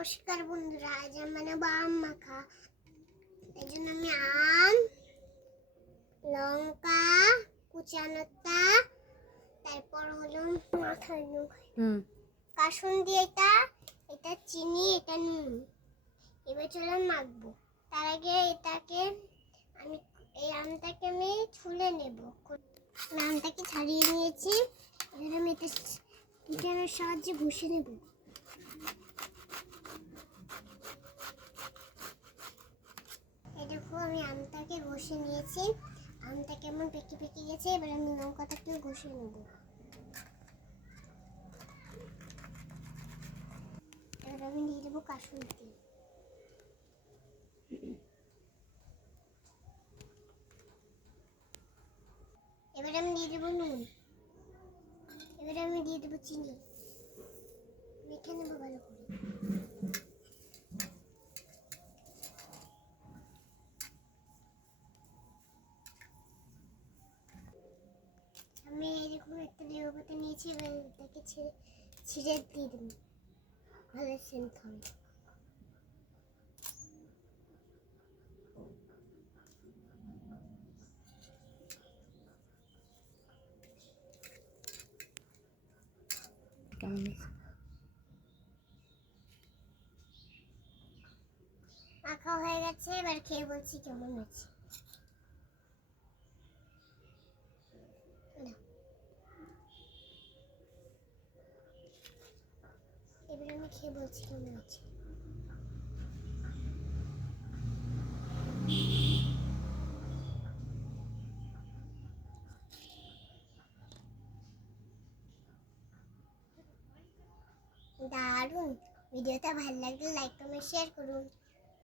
নমস্কার বন্ধুরা, আজ আমি বানাবো আম মাখা। তাই জন্য আমি আম, লঙ্কা, কুচানোটা, তারপর হলো মাথায় কাসুন্দি, এটা চিনি, এটা নুন। এবার চলে মাখবো। তার আগে এই আমটাকে আমি ছুলে নেব। আমটাকে ছাড়িয়ে নিয়েছি। এবার আমি এটা কিটানোর সাহায্যে ঘষে নেব। দেখো, আমি আমটাকে ঘষে নিয়েছি। আমটা কেমন পেকে পেকে গেছে। এবার আমি লঙ্কাটাকে ঘষে নেব। এবার আমি দিয়ে দেবো কাসুন্দি। এবার আমি দিয়ে দেবো নুন। এবার আমি দিয়ে দেবো চিনি। মেখে নেবো ভালো করে। আমি এরকম একটা লেবু পাতা নিয়েছি। এবার এটাকে ছিঁড়ে দিয়ে দেবো। ভালো সেন্ট হবে। মাখা হয়ে গেছে। এবার খেয়ে বলছি কেমন হয়েছে। এবার আমি খেয়ে বলছি কেমন হয়েছে। দারুণ। ভিডিওটা ভালো লাগলে লাইক কমেন্ট শেয়ার করুন।